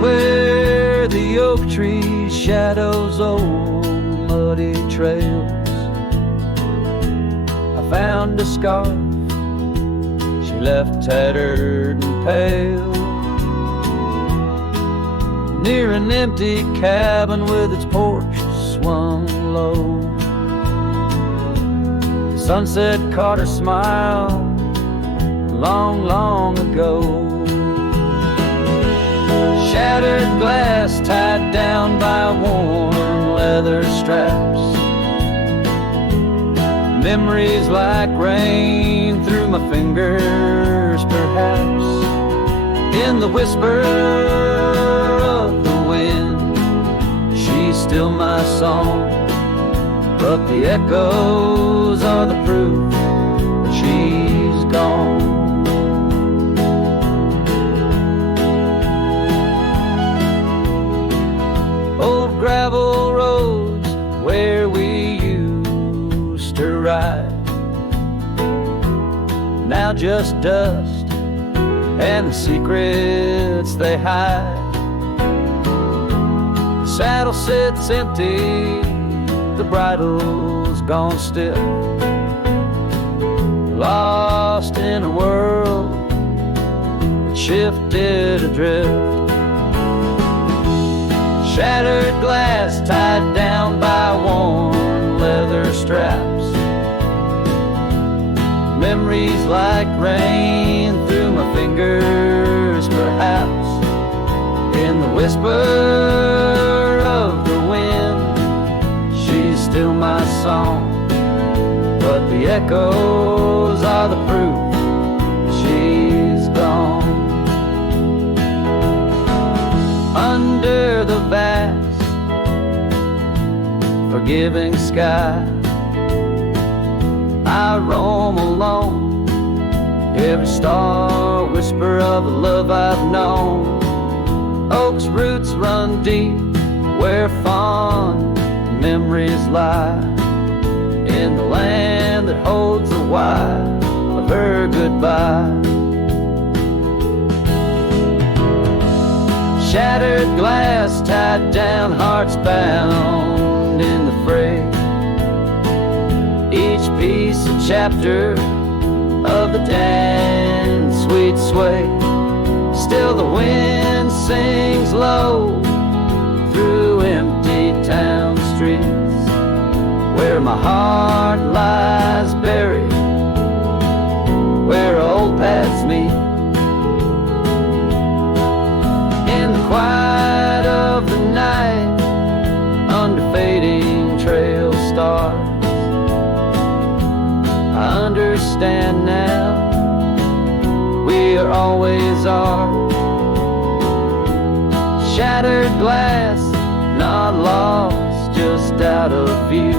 Where the oak tree shadows old muddy trails, I found a scarf she left tattered and pale, near an empty cabin with its porch swung low. Sunset caught her smile long, long ago. Shattered glass tied down by worn leather straps, memories like rain through my fingers, perhaps. In the whisper of the wind, she's still my song, but the echoes are the proof that she's gone. Old gravel roads where we used to ride, now just dust and the secrets they hide. The saddle sits empty, the bridle's gone still, lost in a world that shifted adrift. Shattered glass tied down by worn leather straps, memories like rain through my fingers, perhaps. In the whisper of the wind, she's still my song, but the echoes are the proof she's gone. Under the vast, forgiving sky, I roam alone, every star whisper of a love I've known. Oak's roots run deep where fond memories lie, in the land that holds the why of her goodbye. Shattered glass tied down, hearts bound in the fray, each piece a chapter of the dance sweet sway. Still the wind sings low through empty town streets, where my heart lies buried, where old paths meet. In the quiet of the night, under fading trail stars, I understand now, we are always are. Shattered glass, not lost, just out of view.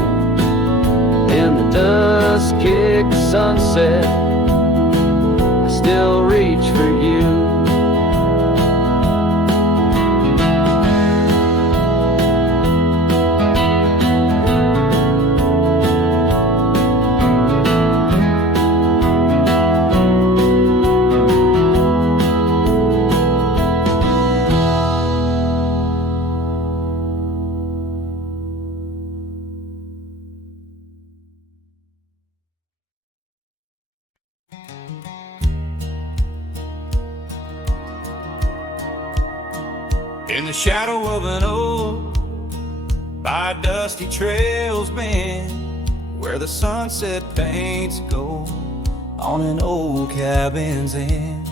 In the dusk-kicked sunset, I still reach for you. In the shadow of an oak, by dusty trails bend, where the sunset paints gold on an old cabin's end,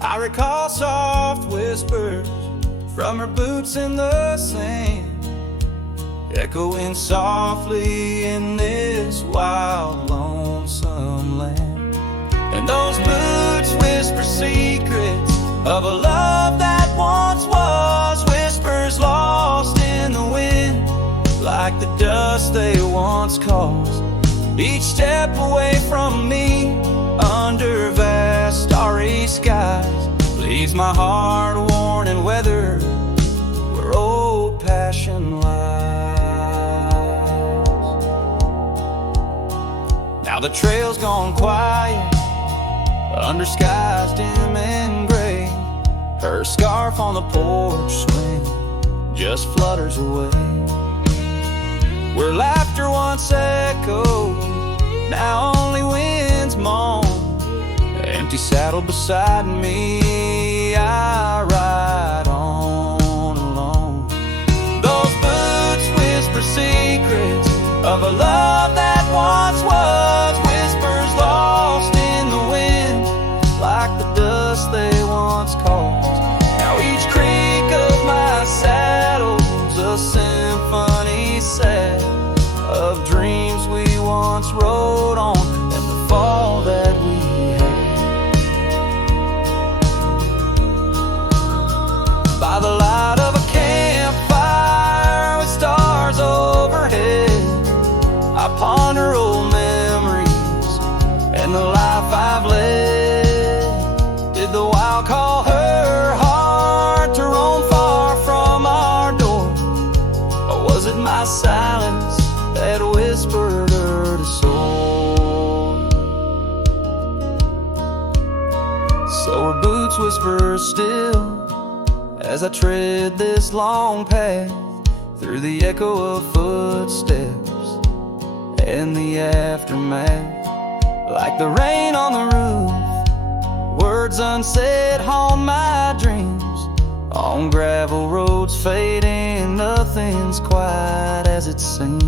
I recall soft whispers from her boots in the sand, echoing softly in this wild, lonesome land. And those boots whisper secrets of a love that once was like the dust they once caused. Each step away from me, under vast starry skies, leaves my heart worn and weathered where old passion lies. Now the trail's gone quiet, under skies dim and gray. Her scarf on the porch swing just flutters away. Where laughter once echoed, now only winds moan. Empty saddle beside me, I ride on alone. Those boots whisper secrets of a love that once was, whispers lost in the wind, like the dust they once caused. Now each creak of my saddle's a symphony set of dreams we once rode on, and the fall that we had. By the light of a campfire with stars overhead, I ponder old memories and the life I've led. Did the wild call her heart to roam far from our door, or was it my silence that whispered her to soar? So her boots whisper still as I tread this long path through the echo of footsteps and the aftermath. Like the rain on the roof, words unsaid haunt my dreams. On gravel roads fading, nothing's quite as it seems.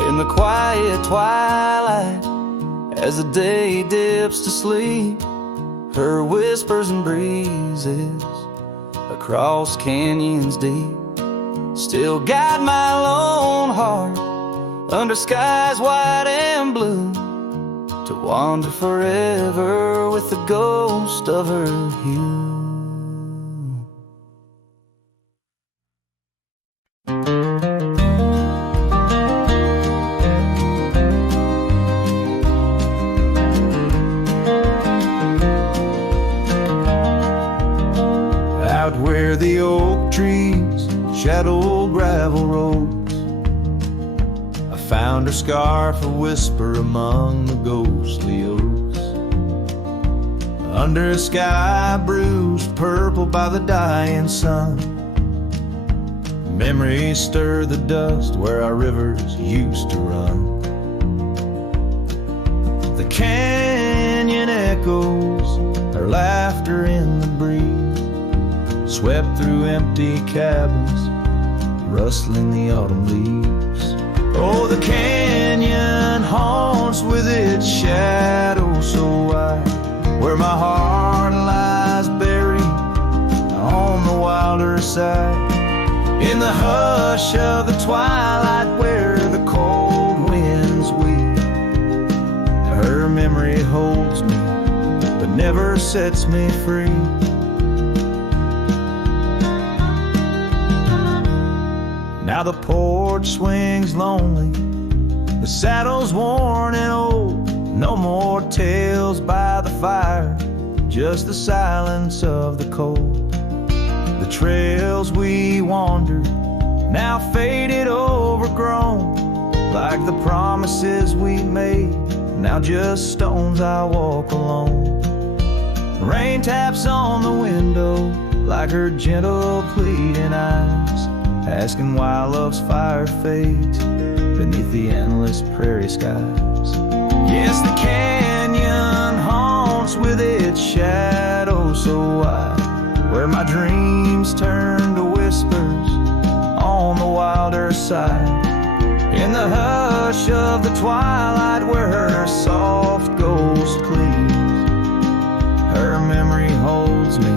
In the quiet twilight, as the day dips to sleep, her whispers and breezes across canyons deep still guide my lone heart under skies white and blue, to wander forever with the ghost of her hue. Out where the oak trees shadow gravel roads, I found her scarf a whisper among the ghostly oaks. Under a sky bruised purple by the dying sun, memories stir the dust where our rivers used to run. The canyon echoes, her laughter in the breeze, swept through empty cabins, rustling the autumn leaves. Oh, the canyon haunts with its shadow so wide, where my heart lies buried on the wilder side. In the hush of the twilight where the cold winds weep, her memory holds me but never sets me free. Now the porch swings lonely, the saddle's worn and old. No more tales by the fire, just the silence of the cold. The trails we wandered, now faded, overgrown, like the promises we made, now just stones I walk alone. Rain taps on the window like her gentle pleading eyes, asking why love's fire fades beneath the endless prairie skies. Yes, the canyon haunts with its shadow so wide, where my dreams turn to whispers on the wilder side. In the hush of the twilight where her soft ghost cleaves, her memory holds me,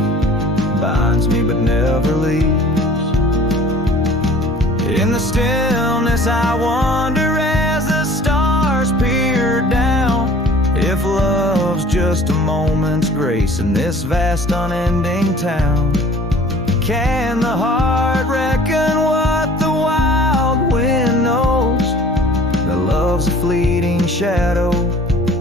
binds me but never leaves. In the stillness I wonder as the stars peer down, if love's just a moment's grace in this vast unending town. can the heart reckon what the wild wind knows? That love's a fleeting shadow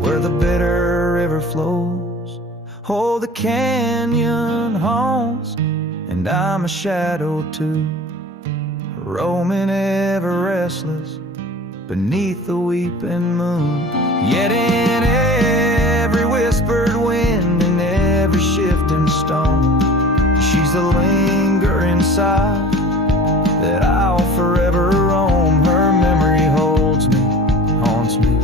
where the bitter river flows. Oh, the canyon haunts, and I'm a shadow too, roaming ever restless beneath the weeping moon. Yet in every whispered wind and every shifting stone, she's a lingering sigh that I'll forever roam. Her memory holds me, haunts me,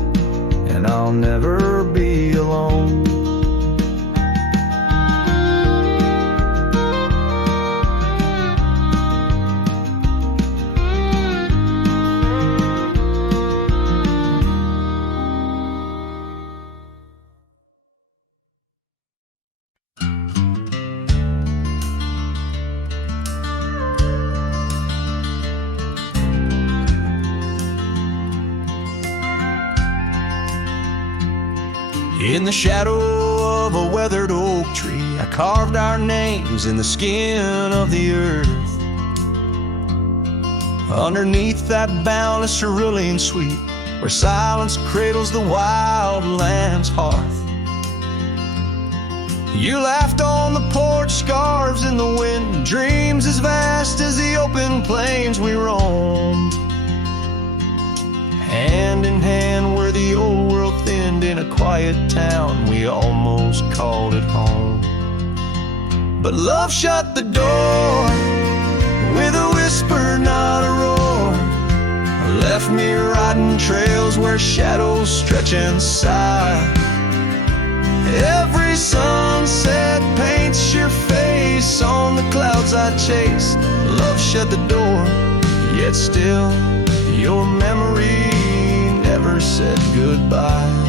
and I'll never be alone. In the shadow of a weathered oak tree, I carved our names in the skin of the earth. Underneath that boundless cerulean sweet, where silence cradles the wild land's hearth. You laughed on the porch, scarves in the wind, dreams as vast as the open plains we roamed. Hand in hand where the old world thinned, in a quiet town we almost called it home. But love shut the door with a whisper, not a roar. Left me riding trails where shadows stretch and sigh. Every sunset paints your face on the clouds I chase. Love shut the door, yet still your memory never said goodbye.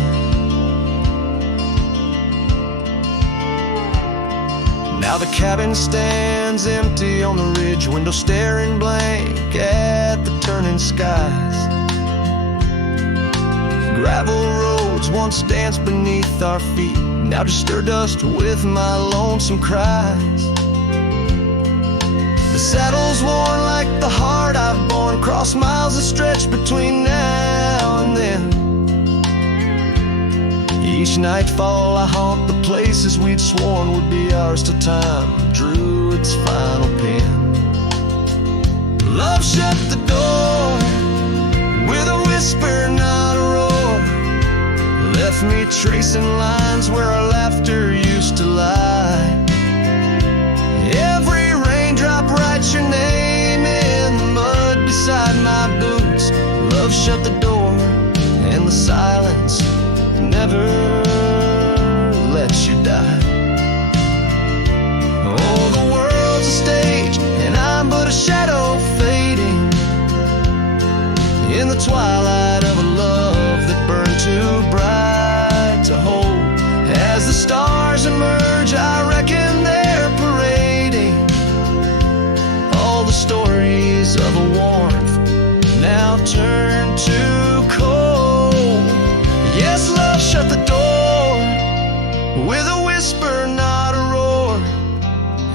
Now the cabin stands empty on the ridge, window staring blank at the turning skies. Gravel roads once danced beneath our feet, now just stir dust with my lonesome cries. The saddle's worn like the heart I've borne, cross miles of stretch between now and then. Each nightfall I haunt the places we'd sworn would be ours till time drew its final pen. Love shut the door with a whisper, not a roar. Left me tracing lines where our laughter used to lie. Every raindrop writes your name in the mud beside my boots. Love shut the door, and the silence never lets you die. Oh, the world's a stage, and I'm but a shadow fading in the twilight of a love that burned too bright to hold. As the stars emerge, I reckon they're parading all the stories of a warmth now turned to cold. Yes, love shut the door with a whisper, not a roar.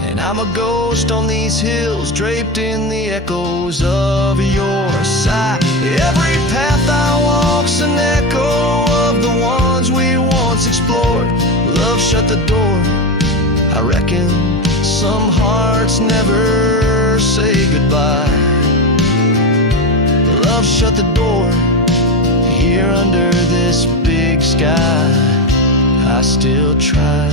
And I'm a ghost on these hills, draped in the echoes of your sigh. Every path I walk's an echo of the ones we once explored. Love shut the door, I reckon some hearts never say goodbye. Love shut the door, here under this big sky I still try.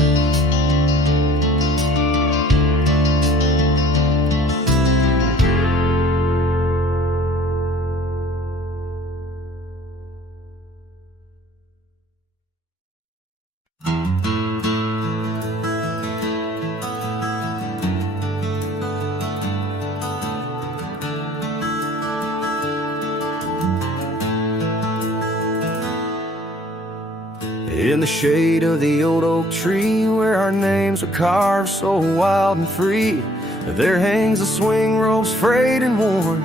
In the shade of the old oak tree, where our names were carved so wild and free, there hangs a swing rope's frayed and worn,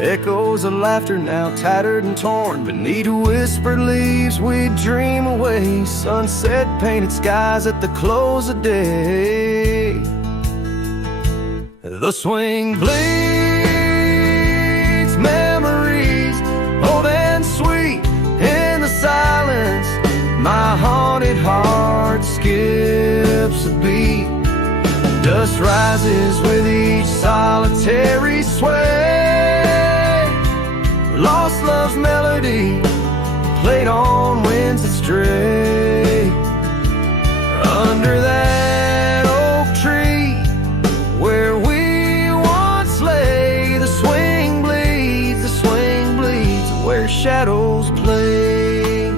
echoes of laughter now tattered and torn. Beneath whispered leaves we dream away, sunset painted skies at the close of day. The swing bleeds memories, old and sweet in the silence. My haunted heart skips a beat. Dust rises with each solitary sway. Lost love's melody, played on winds that stray. Under that oak tree where we once lay, the swing bleeds where shadows play.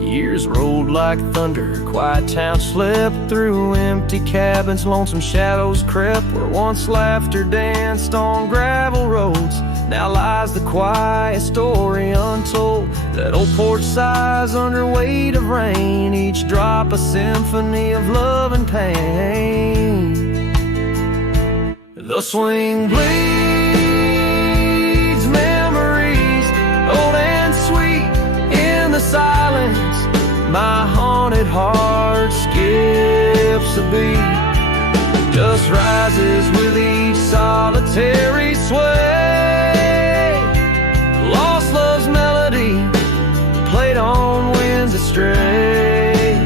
Years rolled like thunder, quiet town slept through empty cabins, lonesome shadows crept where once laughter danced on gravel roads. Now lies the quiet story untold, that old porch sighs under weight of rain, each drop a symphony of love and pain. The swing bleeds memories, old and sweet in the silence. My haunted heart skips a beat. Dust rises with each solitary sway. Lost love's melody, played on winds that stray.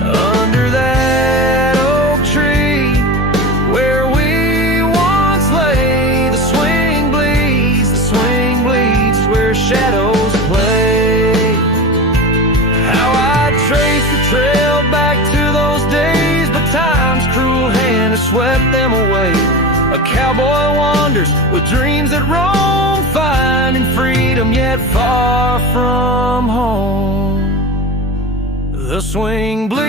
Under that oak tree where we once lay, the swing bleeds where shadows play. Trail back to those days, but time's cruel hand has swept them away. A cowboy wanders with dreams that roam, finding freedom yet far from home. The swing bleeds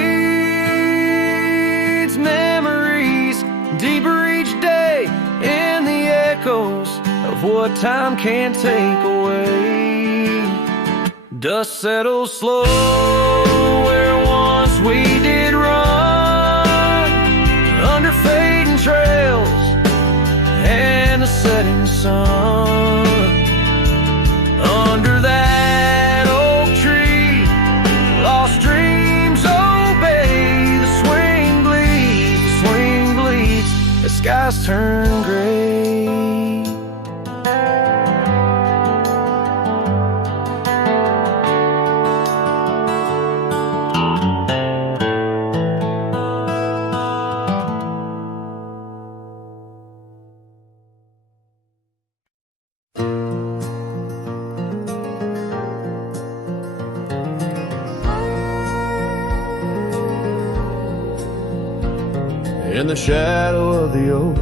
memories, deeper each day in the echoes of what time can't take away. Dust settles slow where once we did run, under fading trails and a setting sun. Under that oak tree, lost dreams obey. The swing bleeds, the skies turn gray. In the shadow of the oak,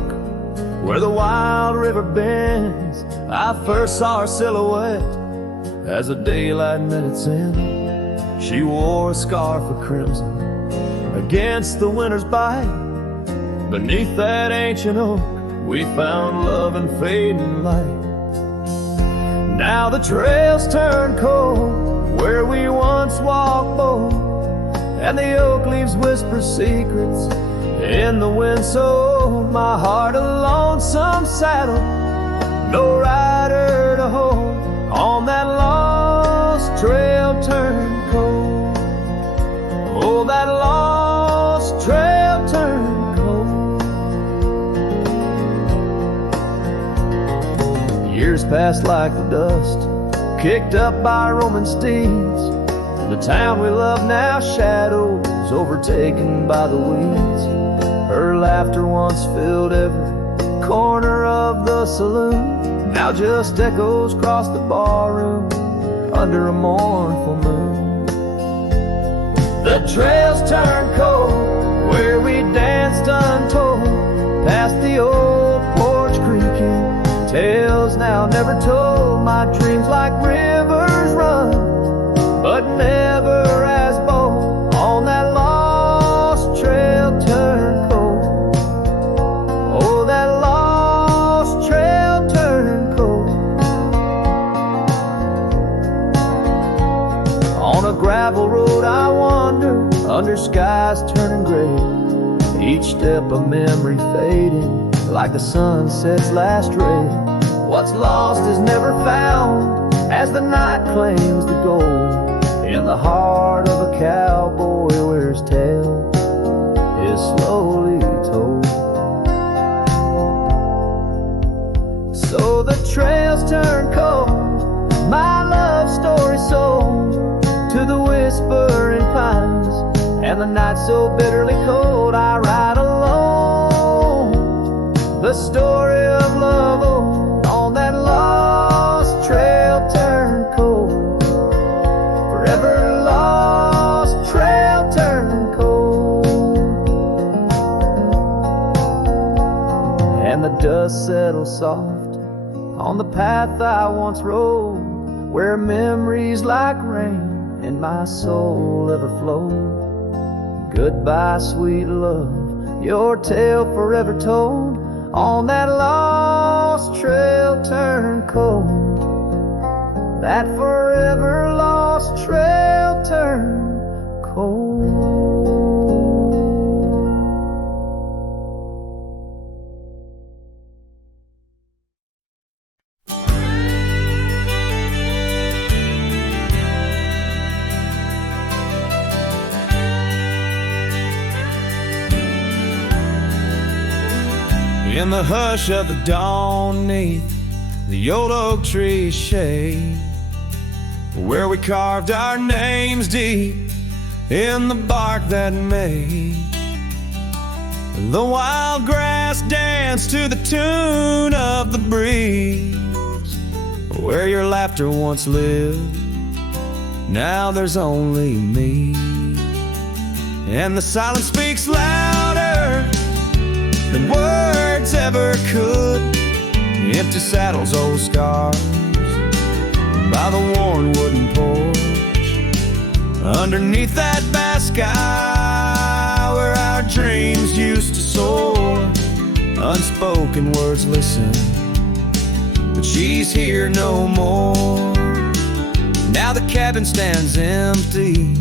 where the wild river bends, I first saw her silhouette as the daylight met its end. She wore a scarf of crimson against the winter's bite. Beneath that ancient oak, we found love and fading light. Now the trails turn cold, where we once walked bold, and the oak leaves whisper secrets in the wind, so my heart a lonesome saddle, no rider to hold. On that lost trail turned cold. Oh, that lost trail turned cold. Years passed like the dust kicked up by Roman steeds. The town we love now shadows, overtaken by the weeds. Her laughter once filled every corner of the saloon, now just echoes across the barroom under a mournful moon. The trails turn cold, where we danced untold, past the old porch creaking, tales now never told. My dreams like rivers run, but never as bold. On that lost trail turn cold. Oh, that lost trail turn cold. On a gravel road I wander, under skies turning gray, each step a memory fading like the sunset's last ray. What's lost is never found, as the night claims the gold. In the heart of a cowboy where his tale is slowly told. So the trails turn cold, my love story sold to the whispering pines, and the night so bitterly cold. I ride alone, the story of love old, on that lost trail turned cold, forever lost trail turned cold. And the dust settles soft on the path I once rode, where memories like rain in my soul ever flow. Goodbye, sweet love, your tale forever told, on that lost trail turned cold, that forever lost trail turned cold. In the hush of the dawn, neath the old oak tree's shade, where we carved our names deep in the bark that made the wild grass dance to the tune of the breeze. Where your laughter once lived, now there's only me, and the silence speaks louder than words ever could. Empty saddles, old scars by the worn wooden porch, underneath that vast sky where our dreams used to soar. Unspoken words listen, but she's here no more. Now the cabin stands empty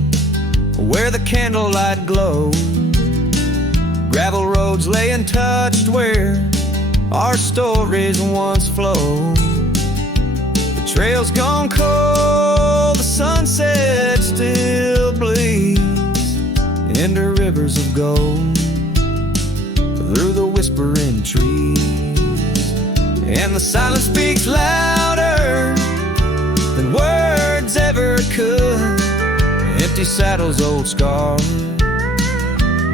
where the candlelight glows. Gravel roads lay untouched where our stories once flowed. The trail's gone cold, the sunset still bleeds into rivers of gold through the whispering trees. And the silence speaks louder than words ever could. Empty saddles, old scars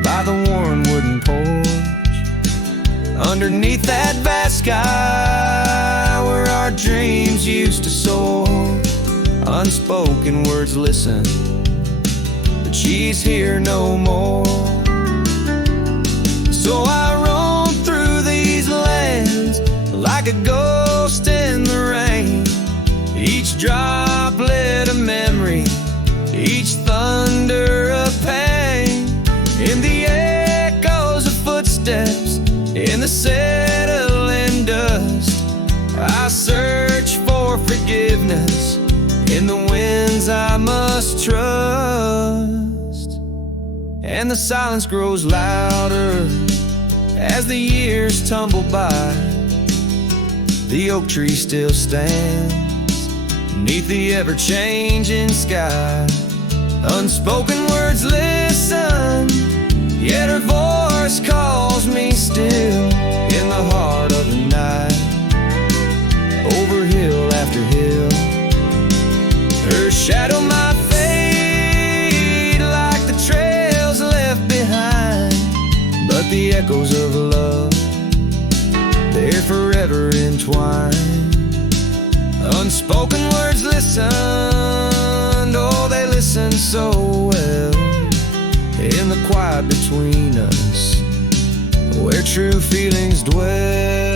by the worn wooden porch, underneath that vast sky where our dreams used to soar. Unspoken words listen, but she's here no more. So I roam through these lands like a ghost in the rain, each droplet a memory, each thunder a pain. In the echoes of footsteps, in the settling dust, I search for forgiveness in the winds I must trust. And the silence grows louder as the years tumble by. The oak tree still stands beneath the ever-changing sky. Unspoken words listen, yet her voice calls me still in the heart of the night, over hill after hill. Her shadow might fade like the trails left behind, but the echoes of love, they're forever entwined. Unspoken words listen, oh, they listen so well in the quiet between us, where true feelings dwell.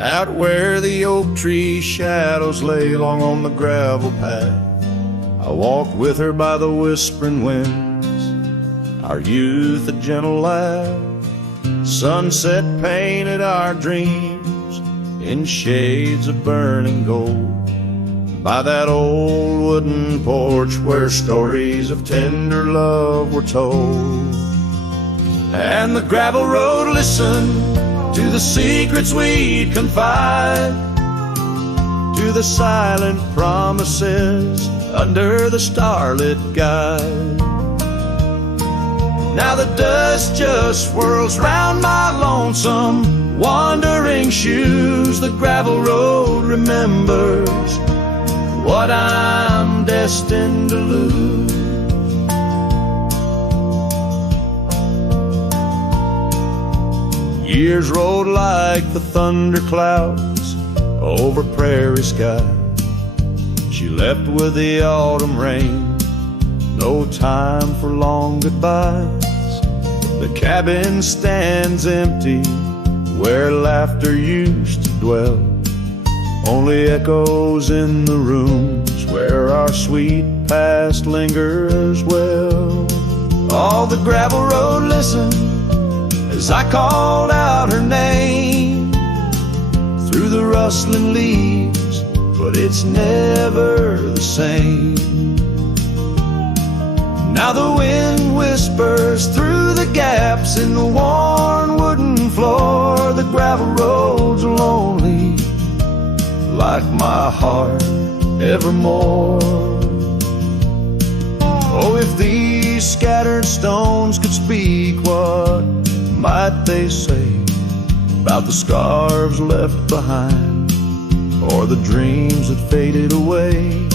Out where the oak tree shadows lay long on the gravel path, I walked with her by the whispering winds, our youth a gentle laugh. Sunset painted our dreams in shades of burning gold, by that old wooden porch where stories of tender love were told. And the gravel road listened to the secrets we'd confide, to the silent promises under the starlit guide. Now the dust just swirls round my lonesome wandering shoes. The gravel road remembers what I'm destined to lose. Years rolled like the thunder clouds over prairie sky. She left with the autumn rain, no time for long goodbyes. The cabin stands empty where laughter used to dwell, only echoes in the rooms where our sweet past lingers well. All the gravel road listened as I called out her name through the rustling leaves, but it's never the same. Now the wind whispers through the gaps in the worn wooden floor. The gravel roads are lonely, like my heart evermore. Oh, if these scattered stones could speak, what might they say about the scars left behind, or the dreams that faded away?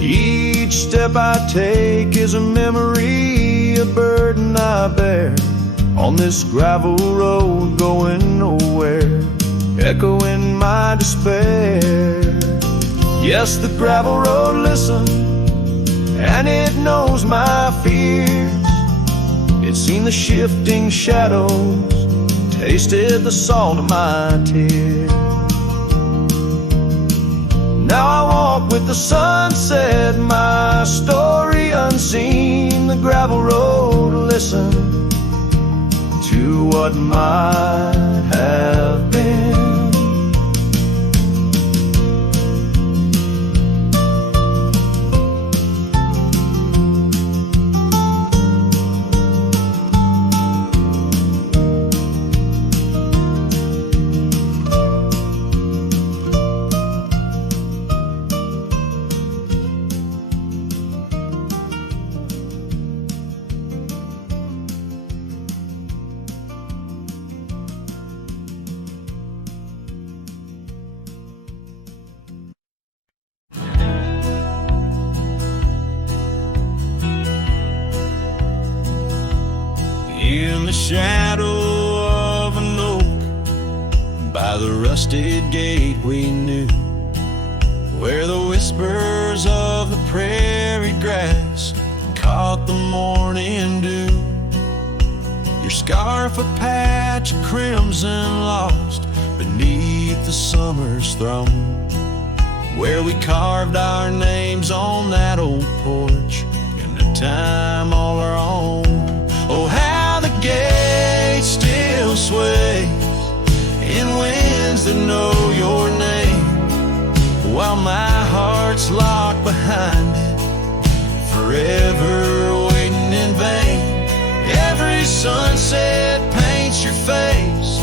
Each step I take is a memory, a burden I bear on this gravel road going nowhere, echoing my despair. Yes, the gravel road listens, and it knows my fears. It's seen the shifting shadows, tasted the salt of my tears. Now I walk with the sunset, my story unseen. The gravel road listen to what might have been. In the shadow of an oak, by the rusted gate we knew, where the whispers of the prairie grass caught the morning dew. Your scarf a patch of crimson lost beneath the summer's throne, where we carved our names on that old porch in a time all our own. Oh, how the gate still sways in winds that know your name, while my heart's locked behind it, forever waiting in vain. Every sunset paints your face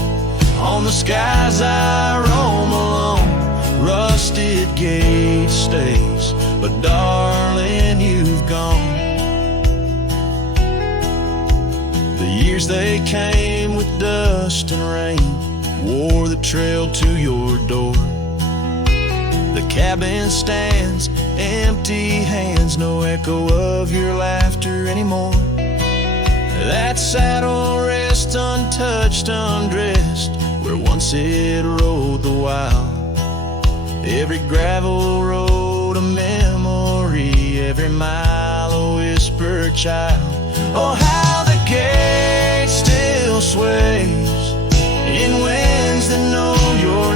on the skies I roam alone. Rusted gate stays, but darling, you've gone. The years they came with dust and rain wore the trail to your door. The cabin stands, empty hands, no echo of your laughter anymore. That saddle rests untouched, undressed, where once it rode the wild. Every gravel road a memory, every mile a whispered child. Oh, how the gate still sways in winds that know your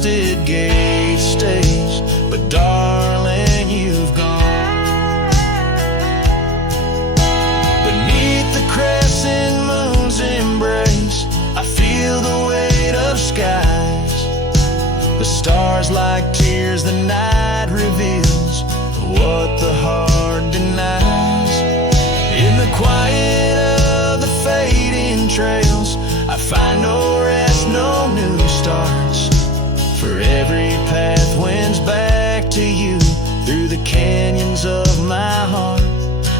rusted gate stays, but darling, you've gone. Beneath the crescent moon's embrace, I feel the weight of skies. The stars like tears, the night reveals what the heart denies. In the quiet of the fading trails, I find no rest, no new starts. For every path wends back to you through the canyons of my heart.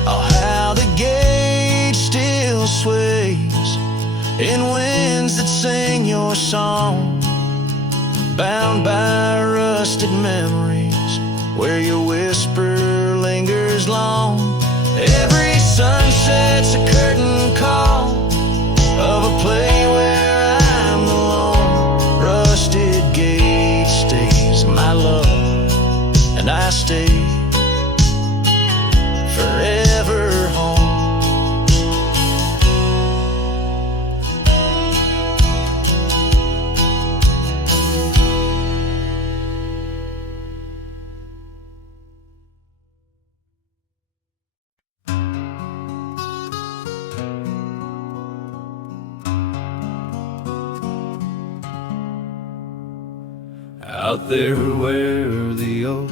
Oh, how the gauge still sways in winds that sing your song, bound by rusted memories where your whisper lingers long. Every sunset's a curtain call of a play where I'm alone. Rusted gate stays, my love, and I stay forever home. Out there where the oak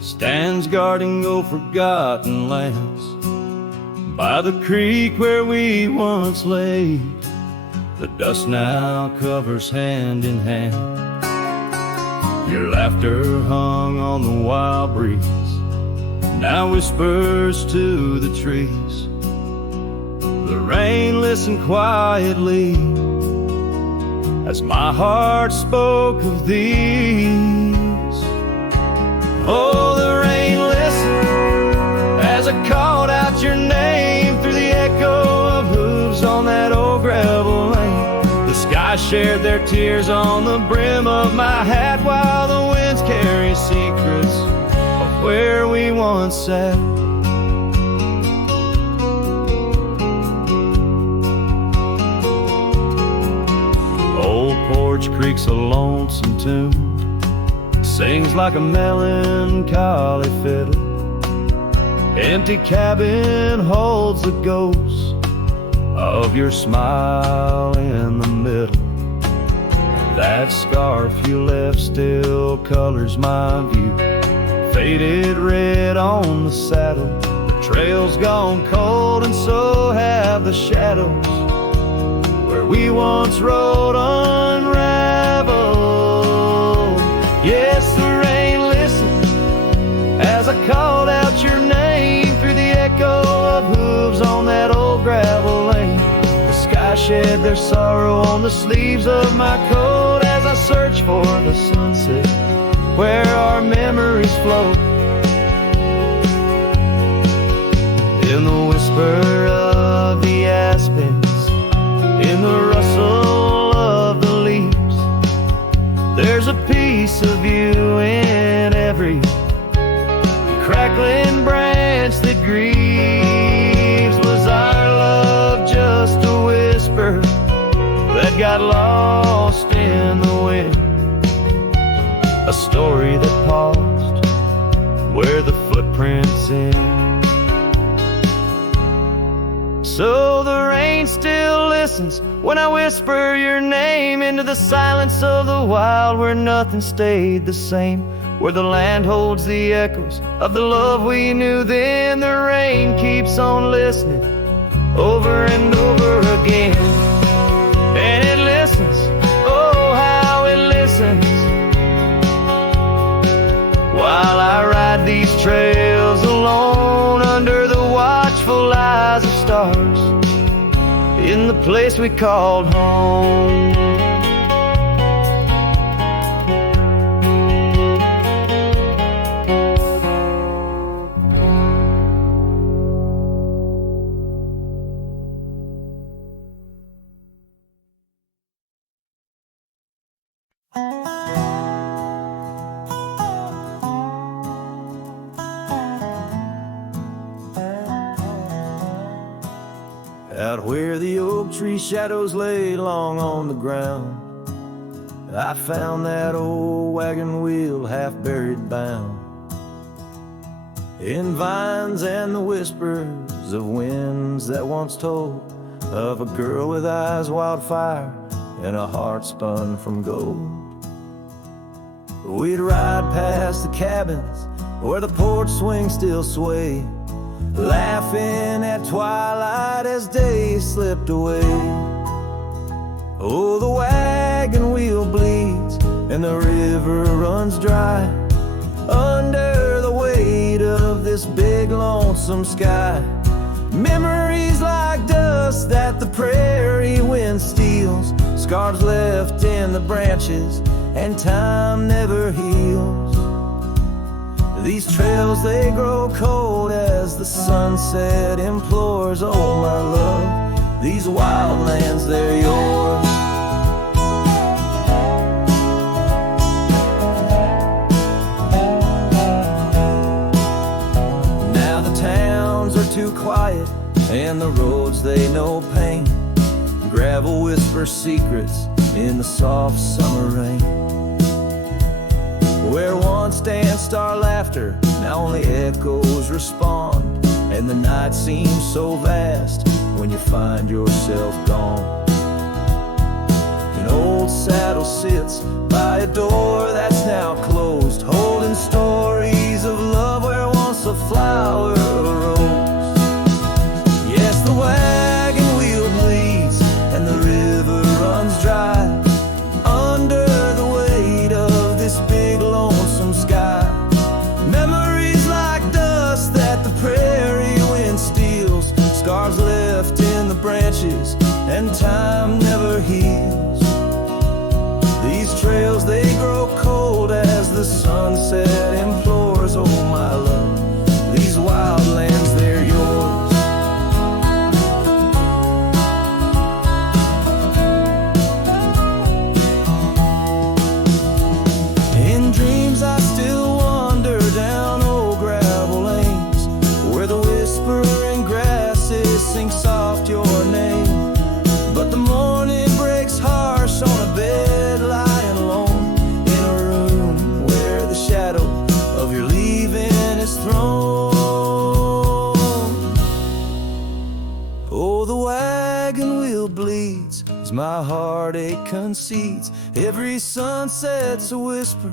stands guarding old forgotten lands, by the creek where we once lay, the dust now covers hand in hand. Your laughter hung on the wild breeze, now whispers to the trees. The rain listened quietly as my heart spoke of these. Oh, the rain listened as I called out your name through the echo of hooves on that old gravel lane. The sky shared their tears on the brim of my hat, while the winds carry secrets of where we once sat. Old Porch Creek's a lonesome tune, sings like a melancholy fiddle. Empty cabin holds the ghost of your smile in the middle. That scarf you left still colors my view, faded red on the saddle. The trail's gone cold and so have the shadows where we once rode unraveled. Yes, the rain listened as I called out your name through the echo of hooves on that old gravel lane. The sky shed their sorrow on the sleeves of my coat as I search for the sunset where our memories float. In the whisper of the aspens, in the rustle of the leaves, there's a piece of you in every crackling branch that grieves. Was our love just a whisper that got lost in the wind? A story that paused where the footprints end. So the rain still listens when I whisper your name into the silence of the wild, where nothing stayed the same, where the land holds the echoes of the love we knew then. The rain keeps on listening over and over again, and it listens, oh how it listens, while I ride these trails alone under the watchful eyes of stars in the place we called home. Out where the oak tree shadows lay long on the ground, I found that old wagon wheel half buried bound in vines and the whispers of winds that once told of a girl with eyes wildfire and a heart spun from gold. We'd ride past the cabins where the porch swing still swayed, laughing at twilight as days slipped away. Oh, the wagon wheel bleeds and the river runs dry under the weight of this big lonesome sky. Memories like dust that the prairie wind steals, scars left in the branches and time never heals. These trails, they grow cold as the sunset implores. Oh my love, these wild lands, they're yours. Now the towns are too quiet and the roads, they know pain. Gravel whispers secrets in the soft summer rain. Where once danced our laughter, now only echoes respond, and the night seems so vast when you find yourself gone. An old saddle sits by a door that's now closed, holding stories of love where once a flower arose. Yes, the wagon wheel bleeds and the river runs dry under the weight of this big lonesome sky. Memories like dust that the prairie wind steals, scars left in the branches and time never heals. These trails, they grow cold as the sunset implores. Oh my love, these wild lands, they're yours. In dreams I still wander down old gravel lanes where the whispering grasses sing soft your name. But the morning breaks harsh on a bed lying alone in a room where the shadow of your leaving is thrown. Oh, the wagon wheel bleeds as my heartache concedes. Every sunset's a whisper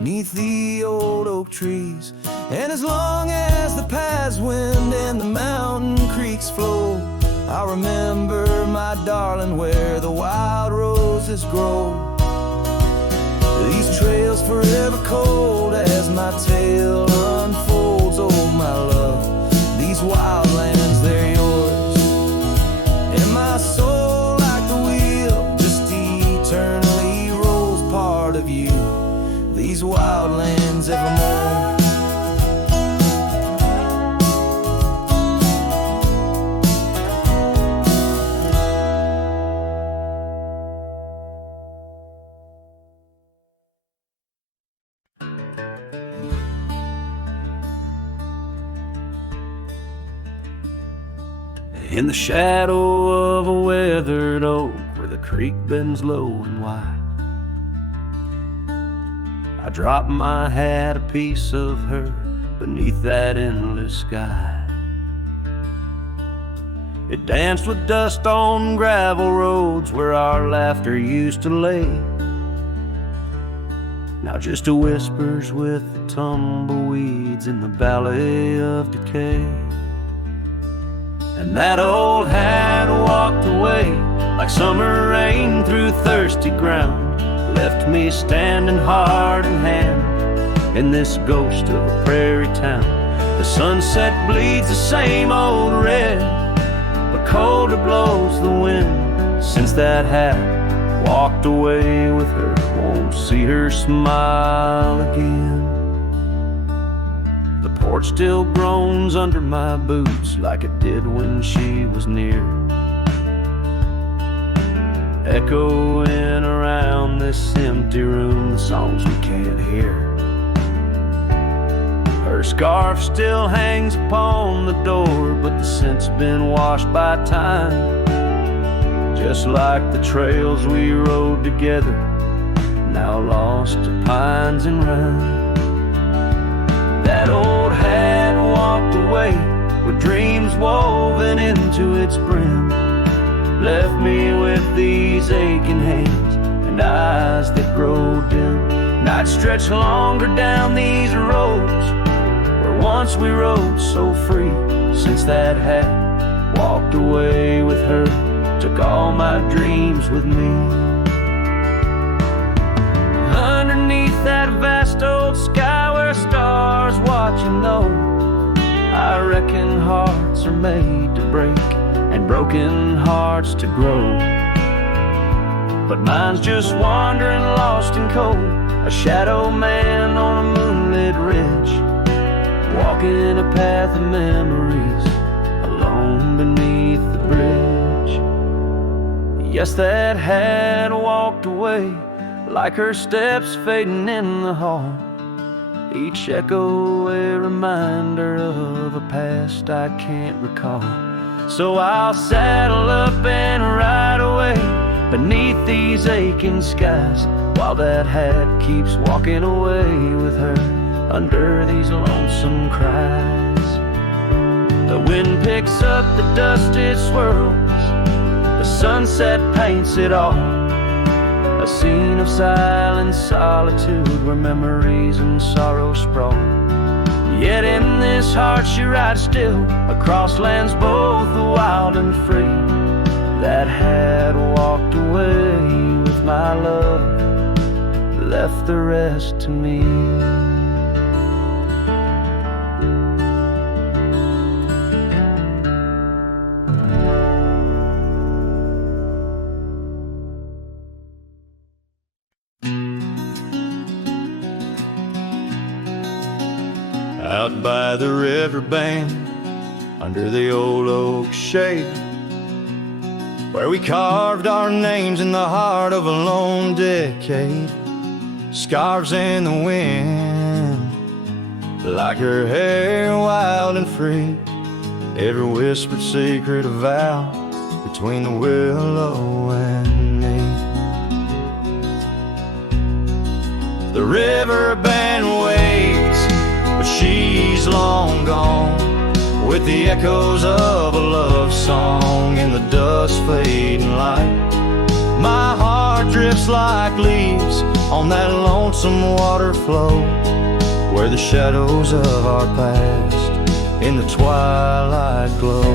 neath the old oak trees, and as long as the paths wind and the mountain creeks flow, I'll remember my darling where the wild roses grow. These trails forever cold as my tale unfolds. Oh my love, these wild lands, they're yours. And my soul like the wheel just eternally rolls, part of you, these wild lands evermore. In the shadow of a weathered oak where the creek bends low and wide, I drop my hat, a piece of her, beneath that endless sky. It danced with dust on gravel roads where our laughter used to lay. Now just a whispers with the tumbleweeds in the valley of decay. And that old hat walked away like summer rain through thirsty ground, left me standing heart in hand in this ghost of a prairie town. The sunset bleeds the same old red, but colder blows the wind since that hat walked away with her. Won't see her smile again. The porch still groans under my boots like it did when she was near, echoing around this empty room the songs we can't hear. Her scarf still hangs upon the door, but the scent's been washed by time, just like the trails we rode together now lost to pines and rime. That old hat walked away with dreams woven into its brim, left me with these aching hands and eyes that grow dim. Nights stretch longer down these roads where once we rode so free. Since that hat walked away with her, took all my dreams with me. Underneath that vast old sky where stars watch and know, I reckon hearts are made to break and broken hearts to grow. But mine's just wandering lost and cold, a shadow man on a moonlit ridge, walking a path of memories alone beneath the bridge. Yes, that hat walked away like her steps fading in the hall, each echo a reminder of a past I can't recall. So I'll saddle up and ride away beneath these aching skies, while that hat keeps walking away with her under these lonesome cries. The wind picks up the dust it swirls, the sunset paints it all, a scene of silent solitude where memories and sorrow sprawl. Yet in this heart she rides still, across lands both wild and free. That hat walked away with my love, left the rest to me. Out by the river bank, under the old oak shade, where we carved our names in the heart of a lone decade. Scarves in the wind, like her hair wild and free, every whispered secret a vow between the willow and me. The river band waits, but she's long gone, with the echoes of a love song in the dusk fading light. My heart drifts like leaves on that lonesome water flow, where the shadows of our past in the twilight glow.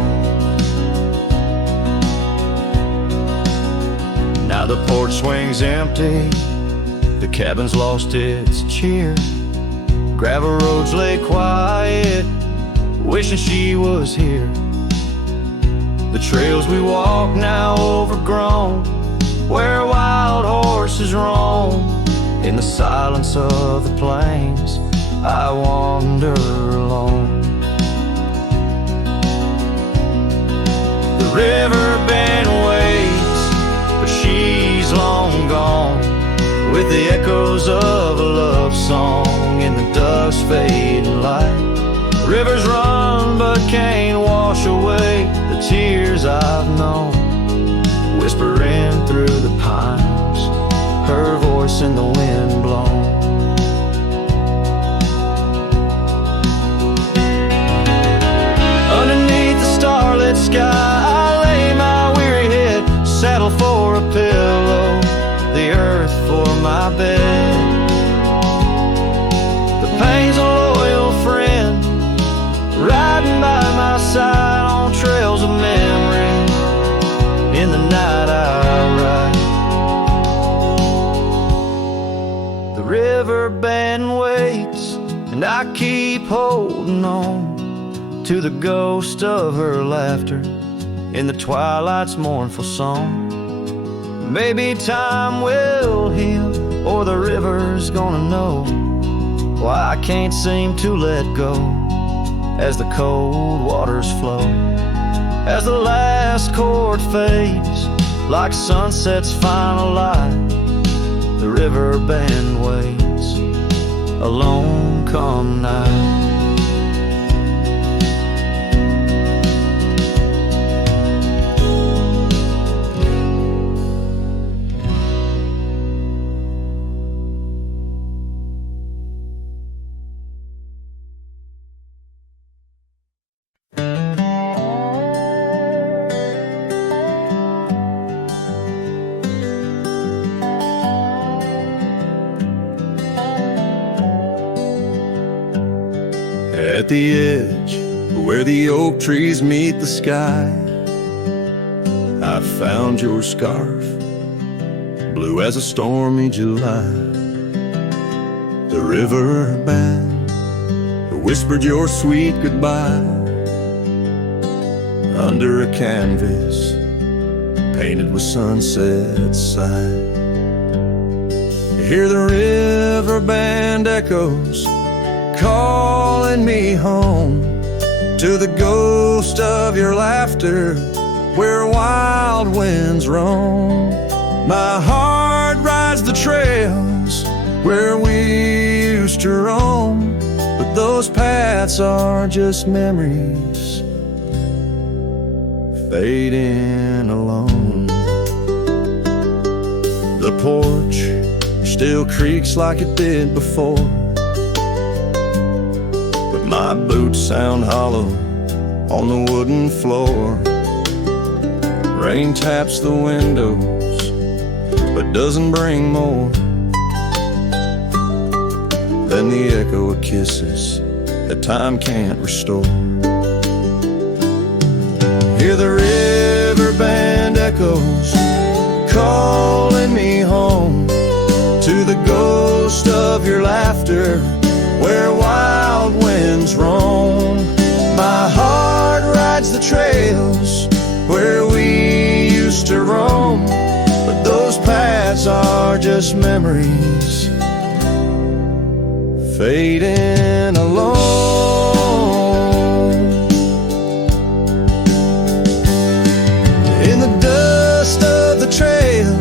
Now the porch swings empty, the cabin's lost its cheer, gravel roads lay quiet, wishing she was here. The trails we walk now overgrown, where wild horses roam. In the silence of the plains I wander alone. The river band waits, but she's long gone, with the echoes of a love song in the dusk fading light. Rivers run but can't wash away the tears I've known, whispering through the pines, her voice in the wind blown. Underneath the starlit sky I lay my weary head, saddle for a pillow, the earth for my bed. The pain's a loyal friend, riding by my side on trails of memory. In the night I ride. The river band waits, and I keep holding on to the ghost of her laughter in the twilight's mournful song. Maybe time will heal, or the river's gonna know why I can't seem to let go as the cold waters flow. As the last chord fades like sunset's final light, the river band waits, alone come night. the edge where the oak trees meet the sky, I found your scarf, blue as a stormy July. The river band whispered your sweet goodbye under a canvas painted with sunset sight. You hear the river band echoes calling me home to the ghost of your laughter where wild winds roam. My heart rides the trails where we used to roam, but those paths are just memories fading alone. The porch still creaks like it did before, but my boots sound hollow on the wooden floor. Rain taps the windows, but doesn't bring more than the echo of kisses that time can't restore. Hear the river band echoes calling me home to the ghost of your laughter where wild winds roam. My heart rides the trails where we used to roam, but those paths are just memories fading alone. In the dust of the trail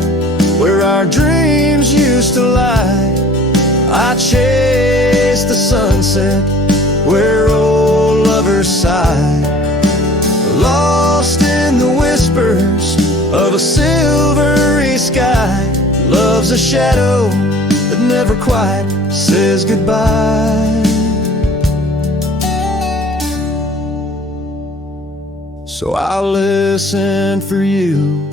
where our dreams used to lie, I chase the sunset where old lovers sigh, lost in the whispers of a silvery sky. Love's a shadow that never quite says goodbye. So I'll listen for you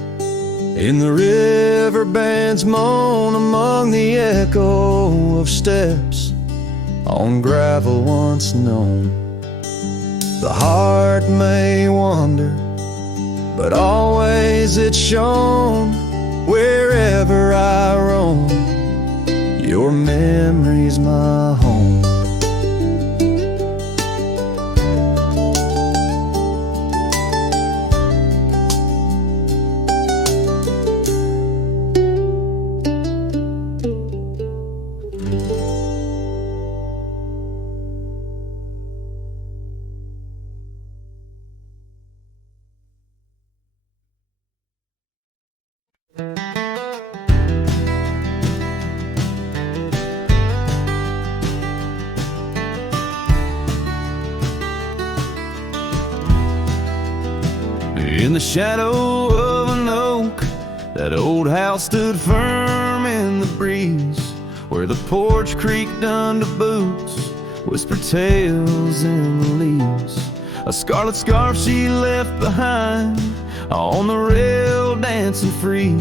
in the river band's moan, among the echo of steps on gravel once known. The heart may wander, but always it's shown wherever I roam. Your memory's my home. In the shadow of an oak, that old house stood firm in the breeze, where the porch creaked under boots, whispered tales in the leaves. A scarlet scarf she left behind on the rail, dancing free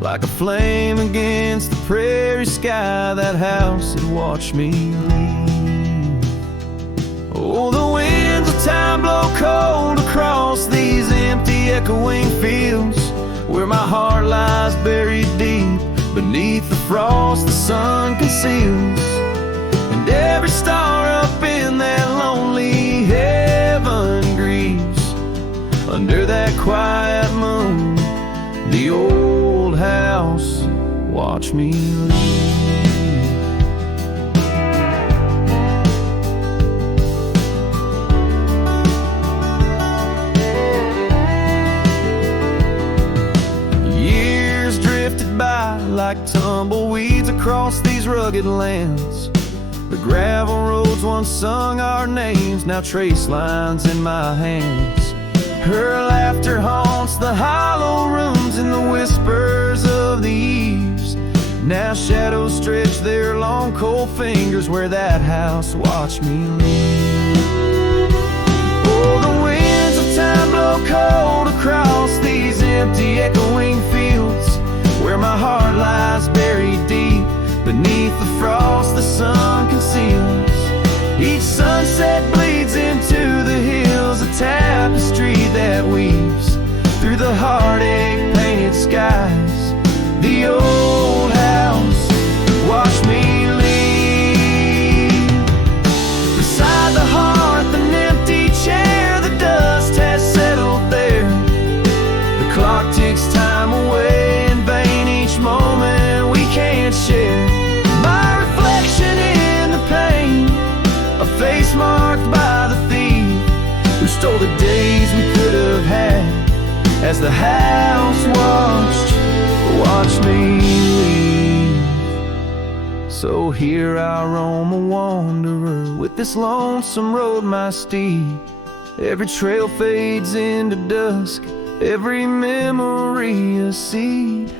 like a flame against the prairie sky. That house had watched me leave. Oh, the winds of time blow cold across these empty echoing fields, where my heart lies buried deep beneath the frost the sun conceals. And every star up in that lonely heaven grieves under that quiet moon. The old house watched me leave. By like tumbleweeds across these rugged lands, the gravel roads once sung our names, now trace lines in my hands. Her laughter haunts the hollow rooms and the whispers of the eaves. Now shadows stretch their long cold fingers where that house watched me leave. Oh, the winds of time blow cold across these empty echoing fields, where my heart lies buried deep beneath the frost the sun conceals. Each sunset bleeds through the heartache painted skies. The old house watched me leave. Beside the hearth, an empty chair, the dust has settled there. The clock ticks time away in vain, each moment we can't share. My reflection in the pain, a face marked by the thief who stole the days we could have had, as the house watched me leave. So here I roam a wanderer, with this lonesome road my steed. Every trail fades into dusk, every memory a seed,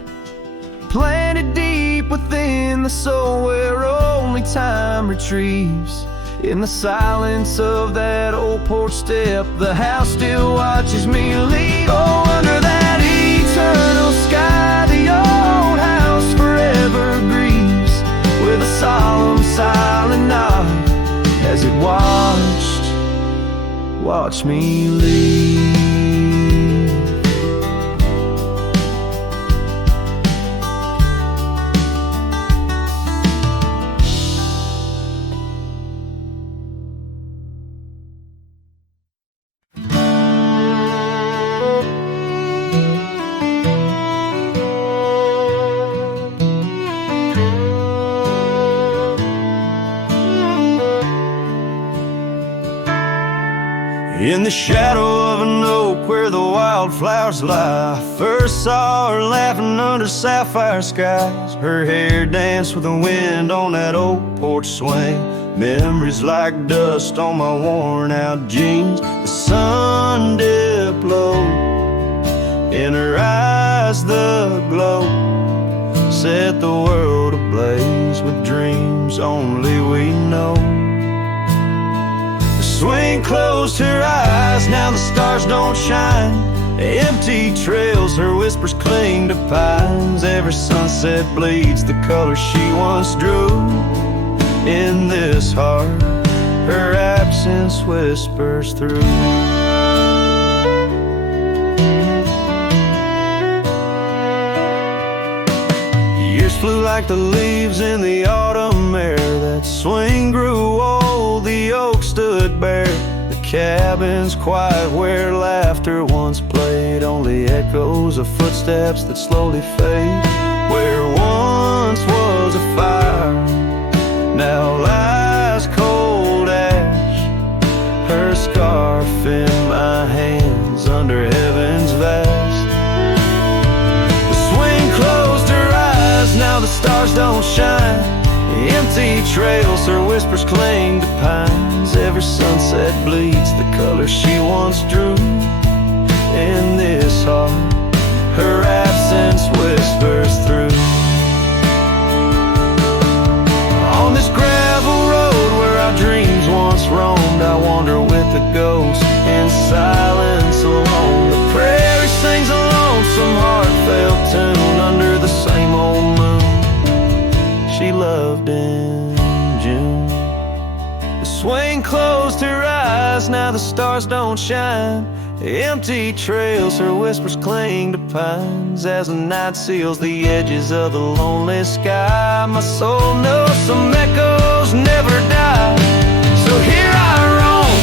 planted deep within the soul where only time retrieves. In the silence of that old porch step, the house still watches me leave. Oh, under that eternal sky, the old house forever grieves, with a solemn silent nod as it watched me leave. In the shadow of an oak where the wildflowers lie, I first saw her laughing under sapphire skies. Her hair danced with the wind on that old porch swing. Memories like dust on my worn out jeans. The sun dipped low, in her eyes the glow set the world ablaze with dreams only we know. Swing closed her eyes, now the stars don't shine. Empty trails, her whispers cling to pines. Every sunset bleeds the color she once drew. In this heart, her absence whispers through. Years flew like the leaves in the autumn air. That swing grew old, the oak stood bare. The cabin's quiet where laughter once played, only echoes of footsteps that slowly fade. Where once was a fire, now lies cold ash. Her scarf in my hands under heaven's vast. The swing closed her eyes, now the stars don't shine. Empty trails, her whispers cling to pines. Every sunset bleeds the color she once drew. In this heart, her absence whispers through. On this gravel road where our dreams once roamed, I wander with the ghost in silence alone. The prairie sings a lonesome heartfelt tune under the same old moon she loved in June. The swing closed her eyes, now the stars don't shine. Empty trails, her whispers cling to pines. As the night seals the edges of the lonely sky, my soul knows some echoes never die. So here I roam,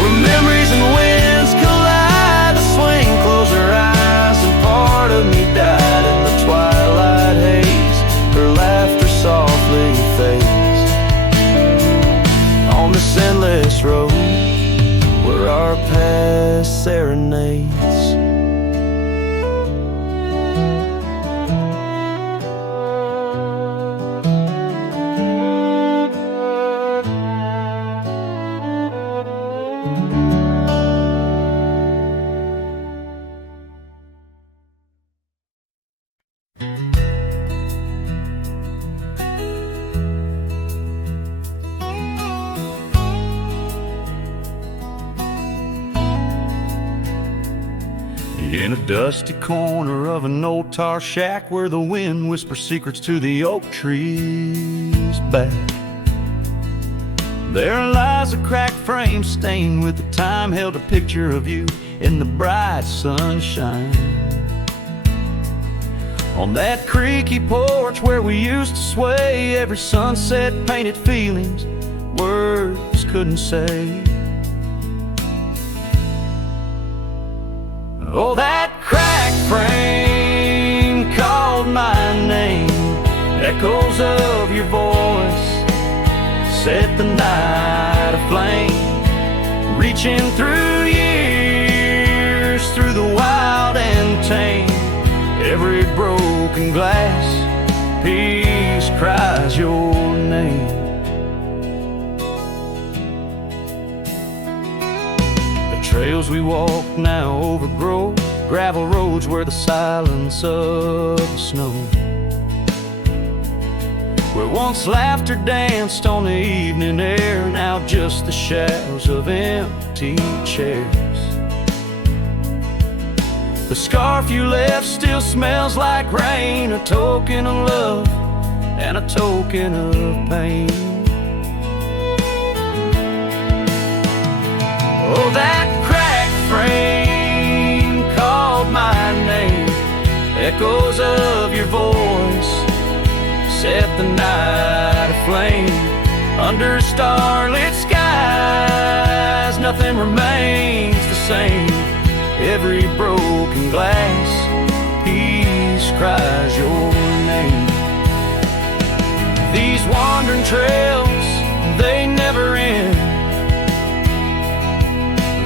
where memories and winds collide. The swing closed her eyes, and part of me died in the twilight haze. Her laughter softly fades on this endless road where our past serenades. In a dusty corner of an old tar shack where the wind whispers secrets to the oak trees back, there lies a cracked frame stained with the time, held a picture of you in the bright sunshine. On that creaky porch where we used to sway, every sunset painted feelings words couldn't say. Oh, that cracked frame called my name. Echoes of your voice set the night aflame. Reaching through years, through the wild and tame. Every broken glass piece cries your name. The trails we walk now overgrow gravel roads where the silence of the snow. Where once laughter danced on the evening air, now just the shadows of empty chairs. The scarf you left still smells like rain, a token of love and a token of pain. Oh, that cracked frame called my name. Echoes of your voice set the night aflame. Under starlit skies, nothing remains the same. Every broken glass piece cries your name. These wandering trails, they never end,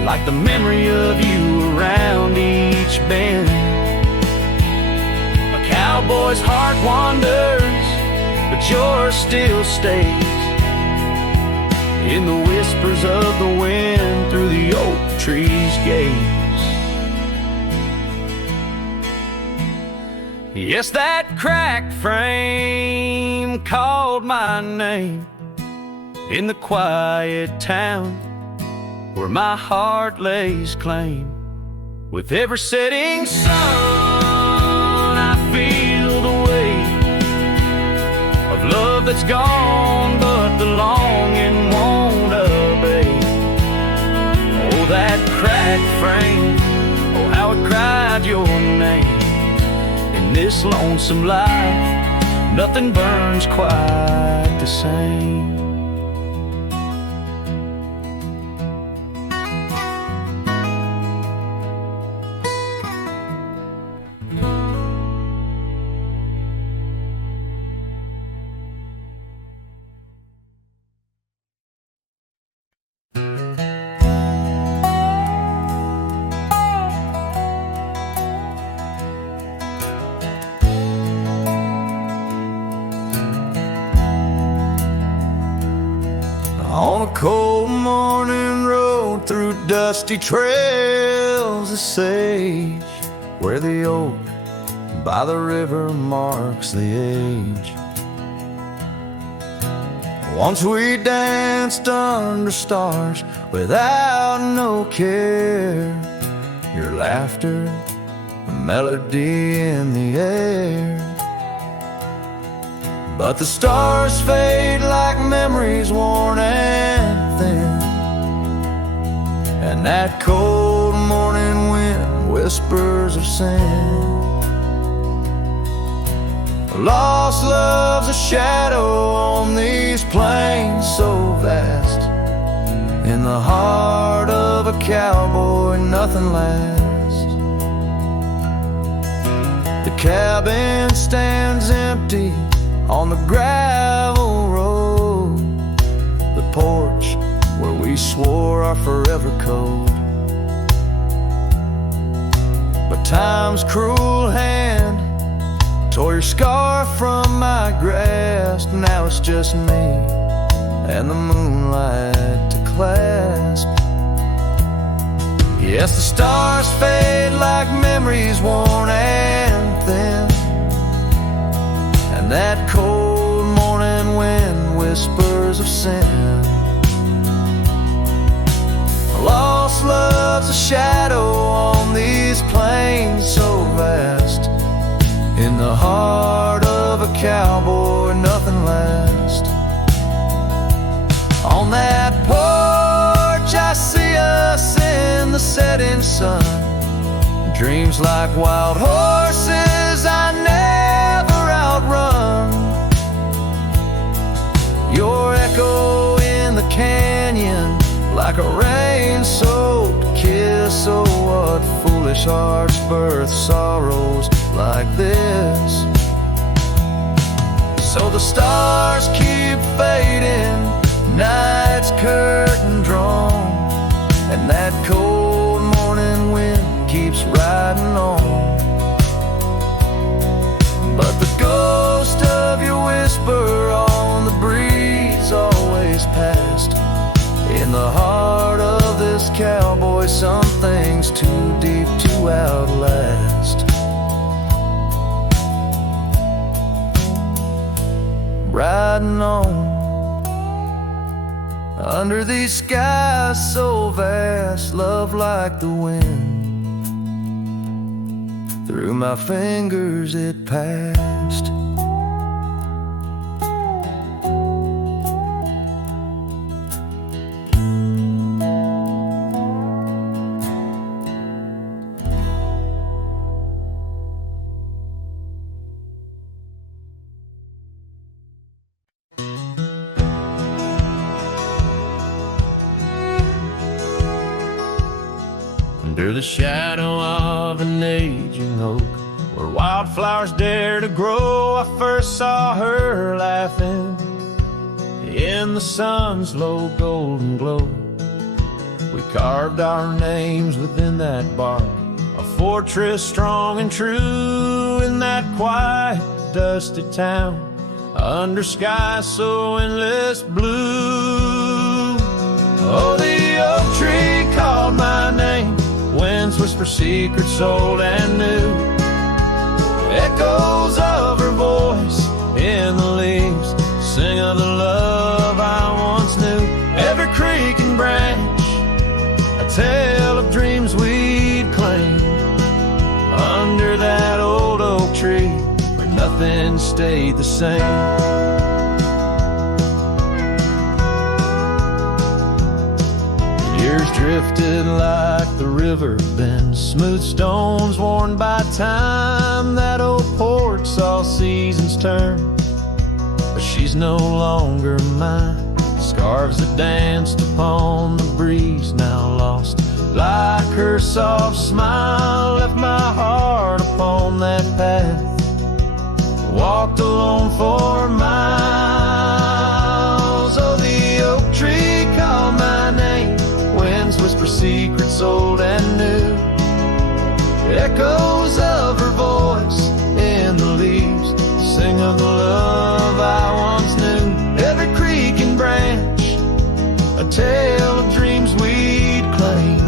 like the memory of you around each bend. A cowboy's heart wanders, but yours still stays in the whispers of the wind through the oak tree's gaze. Yes, that cracked frame called my name in the quiet town where my heart lays claim. With every setting sun, I feel the weight of love that's gone, but the longing won't abate. Oh, that cracked frame, oh, how it cried your name. In this lonesome life, nothing burns quite the same. On a cold morning road through dusty trails of sage, where the oak by the river marks the age. Once we danced under stars without no care, your laughter, a melody in the air. But the stars fade like memories worn and thin, and that cold morning wind whispers of sin. Lost love's a shadow on these plains so vast. In the heart of a cowboy nothing lasts. The cabin stands empty on the gravel road, the porch where we swore our forever code. But time's cruel hand tore your scarf from my grasp. Now it's just me and the moonlight to clasp. Yes, the stars fade like memories worn and thin, and that cold morning wind whispers of sin. Lost love's a shadow on these plains so vast. In the heart of a cowboy nothing lasts. On that porch I see us in the setting sun. Dreams like wild horses I never Your echo in the canyon, like a rain-soaked kiss. Oh, what foolish hearts birth sorrows like this. So the stars keep fading, night's curtain drawn, and that cold morning wind keeps riding on. But the ghost of your whisper on the breeze always passed. In the heart of this cowboy, some things too deep to outlast. Riding on under these skies so vast, love like the wind. Through my fingers it passed. Under the shadow of an aging oak, where wildflowers dare to grow, I first saw her laughing in the sun's low golden glow. We carved our names within that bark, a fortress strong and true in that quiet, dusty town, under skies so endless blue. Oh, the oak tree called my name, winds whisper secrets old and new. Echoes of her voice in the leaves sing of the love I once knew. Every creek and branch, a tale of dreams we'd claim. Under that old oak tree where nothing stayed the same. Years drifted like the river bends, smooth stones worn by time. That old porch saw seasons turn, but she's no longer mine. Scarves that danced upon the breeze now lost, like her soft smile left my heart upon that path. Walked alone for miles. Oh, the oak tree called my name, winds whisper secrets old and new. Echoes of her voice in the leaves sing of the love I once knew. Every creek and branch, a tale of dreams we'd claim.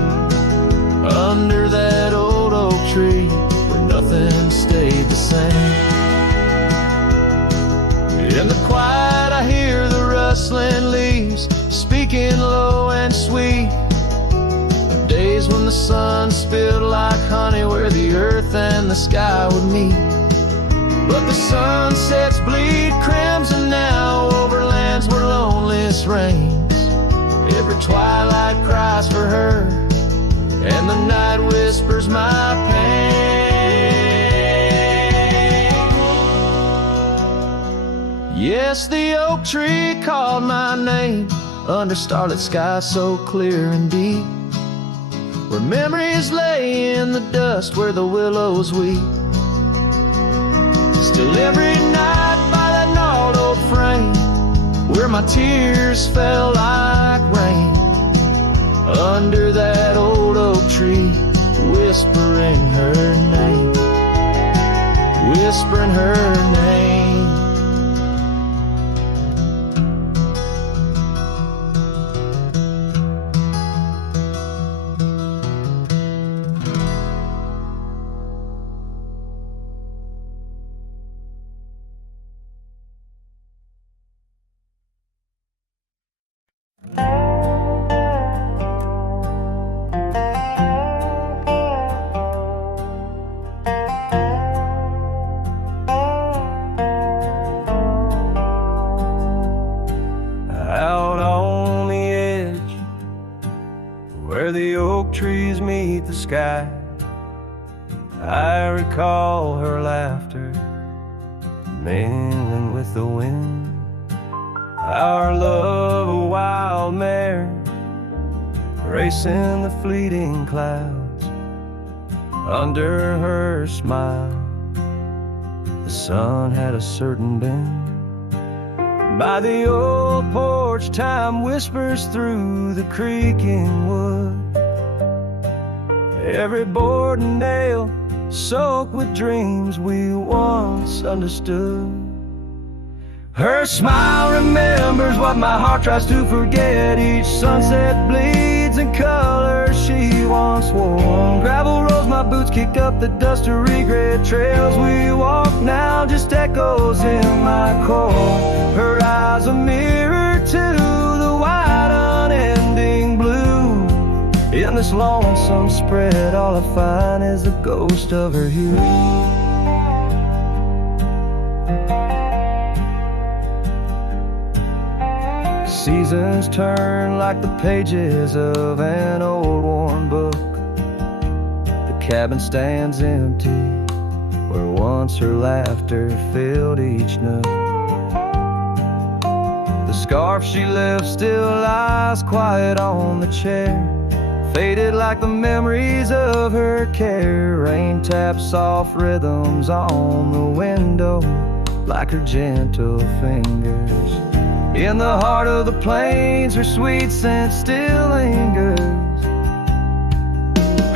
Under that old oak tree where nothing stayed the same. In the quiet I hear the rustling leaves speaking low and sweet. Days when the sun spilled like honey, where the earth and the sky would meet. But the sunsets bleed crimson now over lands where loneliness reigns. Every twilight cries for her, and the night whispers my pain. Yes, the oak tree called my name under starlit skies so clear and deep, where memories lay in the dust where the willows weep. Still every night by that gnarled old frame, where my tears fell like rain. Under that old oak tree, whispering her name, whispering her name. Trees meet the sky, I recall her laughter mingling with the wind. Our love a wild mare, racing the fleeting clouds. Under her smile, the sun had a certain bend. By the old porch, time whispers through the creaking wood. Every board and nail soaked with dreams we once understood. Her smile remembers what my heart tries to forget. Each sunset bleeds in colors she once wore. Gravel roads my boots kick up the dust to regret. Trails we walk now just echoes in my core. Her eyes a mirror to the wide unending blue. In this lonesome spread, all I find is the ghost of her hue. Seasons turn like the pages of an old worn book. The cabin stands empty where once her laughter filled each nook. The scarf she left still lies quiet on the chair, faded like the memories of her care. Rain taps soft rhythms on the window like her gentle fingers. In the heart of the plains, her sweet scent still lingers.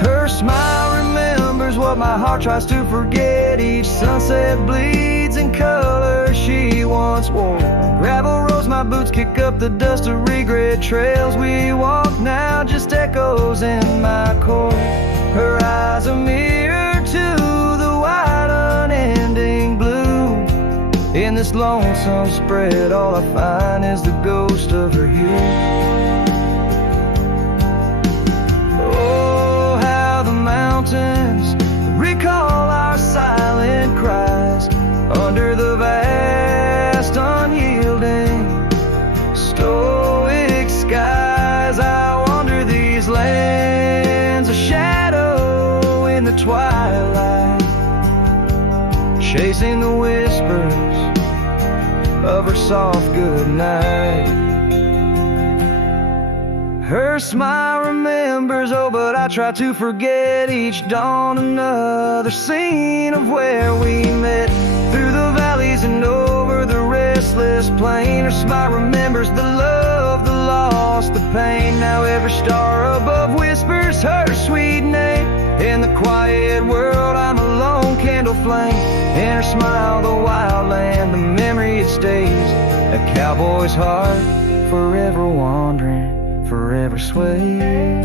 Her smile remembers what my heart tries to forget. Each sunset bleeds in color she once wore. Gravel roads my boots kick up the dust of regret. Trails we walk now just echoes in my core. Her eyes a mirror to the wide unending blue. In this lonesome spread, all I find is the ghost of her hue. Oh, how the mountains recall our silent cries. Under the vast, unyielding, stoic skies, I wander these lands, a shadow in the twilight, chasing the whispers of her soft goodnight. Her smile remembers, oh, but I try to forget. Each dawn another scene of where we met. Through the valleys and over the restless plain. Her smile remembers the love, the loss, the pain. Now every star above whispers her sweet name. In the quiet world I'm a lone candle flame. In her smile the wild land, the memory it stays. A cowboy's heart, forever wandering, forever swaying.